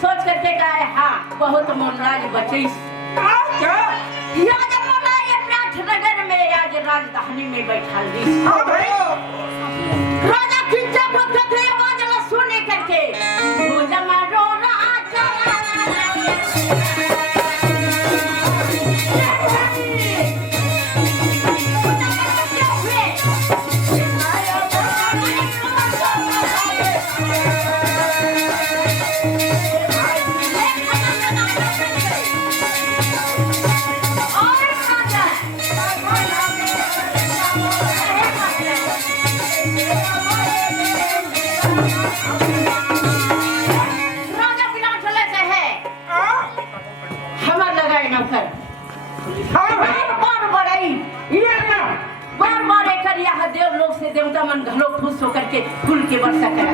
सोच करके कहा है हाँ बहुत मनराज बचे नगर में आज राजधानी में बैठा ली राजा खिंचा आवाज सुने करके देवता मन घलो खुश होकर के फूल के वर्षा करा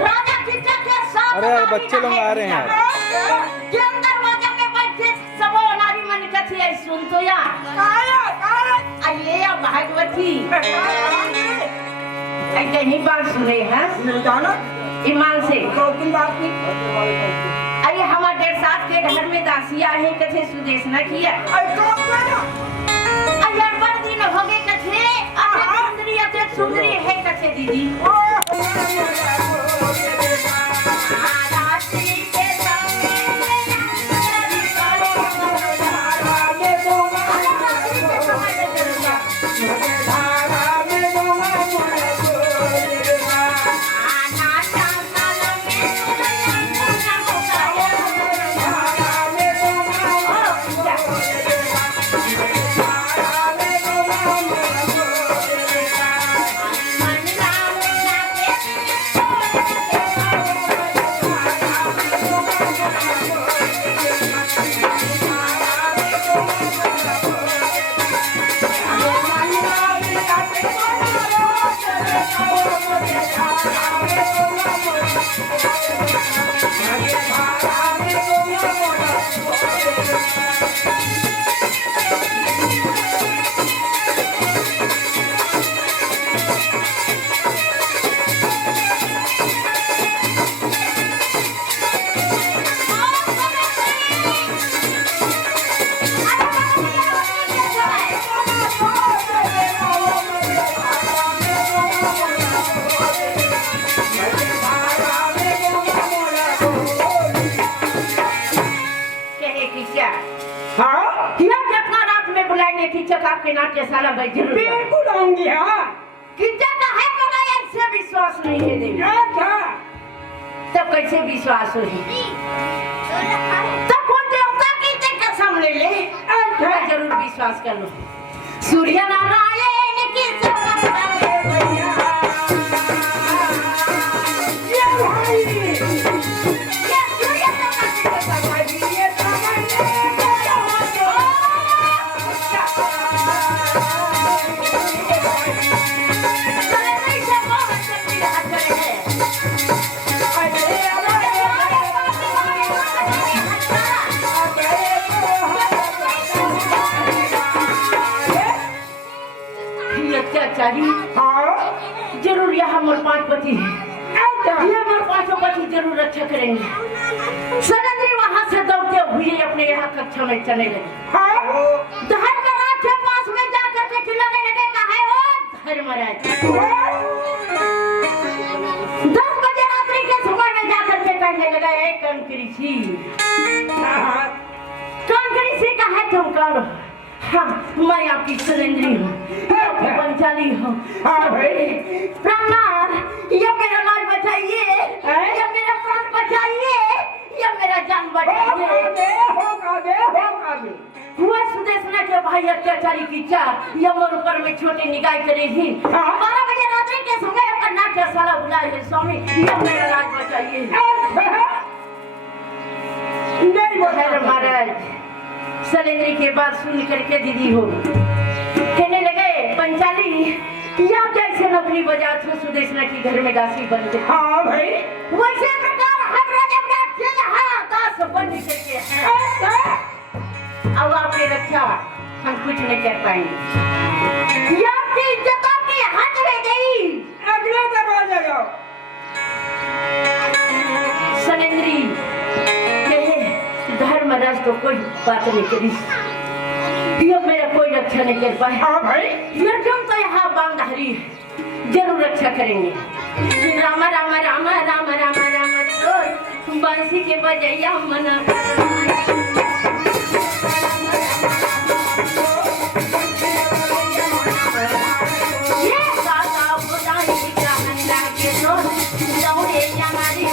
राजा के साथ अरे यार बच्चे लोग आ रहे हैं के अंदर दरवाजे में बैठे सब नारी मन कथी है सुन तो या ये या भागवती ऐसे ही बात सुने हैं नहीं जाना ईमान से कौन बात की अरे हमारे डेढ़ साथ के घर में दासिया है कथे सुदेश न किया अरे बड़ दिन हो गए कथे सुंदरी है कथे दीदी आपके नाट्यशाला में जरूर बिल्कुल आऊंगी हाँ कितना है मगर ऐसे विश्वास नहीं है देवी तब कैसे विश्वास हो तब कोई देवता की कसम ले ले जरूर विश्वास कर लो सूर्य नारायण की जरूर यहाँ मोर पांच पति है ये मोर पांचों पति जरूर अच्छा करेंगे सनंदरी वहाँ से दौड़ते हुए अपने यहाँ कक्षा में चले गए धर्मराज के पास में जाकर के चिल्लाने लगे कहा है वो धर्मराज 10 बजे रात्रि के समय में जाकर के कहने लगा है कंकरी सी कहा तुम कौन हाँ, मैं आपकी सुरेंद्री हूँ, आपकी पंचाली हूँ। हाँ भाई। प्राण, या मेरा लाज बचाइए, या मेरा प्राण बचाइए, या मेरा जान बचाइए। हुआ सुदेशना के भाई अत्याचारी की चाह, या मोर ऊपर में छोटी निगाह करेगी। 12 बजे रात्रि के समय अपना नाट्य साला बुलाए है स्वामी, या मेरा लाज बचाइए। नहीं महाराज, सलेंद्री के बात सुन करके दीदी हो कहने लगे, पंचाली या जैसे नौकरी बजा थो सुदेशना की घर में दासी बनते। हाँ भाई। वैसे प्रकार हम राजमराज से यहाँ दास बन करके हैं। अब आपकी रक्षा हम कुछ नहीं कर पाएंगे। या आपकी इज्जत आपके हाथ में गई। अगले दरवाजा जाओ। सलेंद्री धर्मराज तो कोई बात नहीं करी, ये मेरा कोई रक्षा नहीं कर पाए। हाँ भाई। तुम तो यहाँ बांधारी जरूर रक्षा करेंगे। रामा रामा रामा रामा रामा रामा तो बंसी के बजैया मना ये दादा बुदाई का हंडा के तो दौड़े हमारी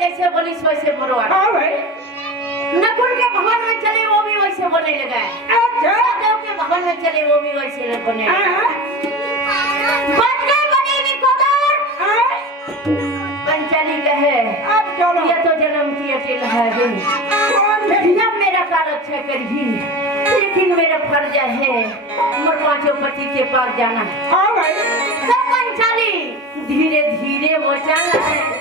जैसे बोली वैसे बोलो। हाँ भाई। नकुल के भवन में चले वो भी वैसे बोलने लगा है। अच्छा। सहदेव के भवन में चले वो भी वैसे बोलने लगा। बच गई बनेगी कोदर। पंचाली कहे, अब चलो। ये तो जन्म की अकेला है। जब मेरा कार्य अच्छा करी, लेकिन मेरा फर्ज है मोर पांचों पति के पास जाना। हाँ भाई। तो पंचाली धीरे धीरे वो चल है।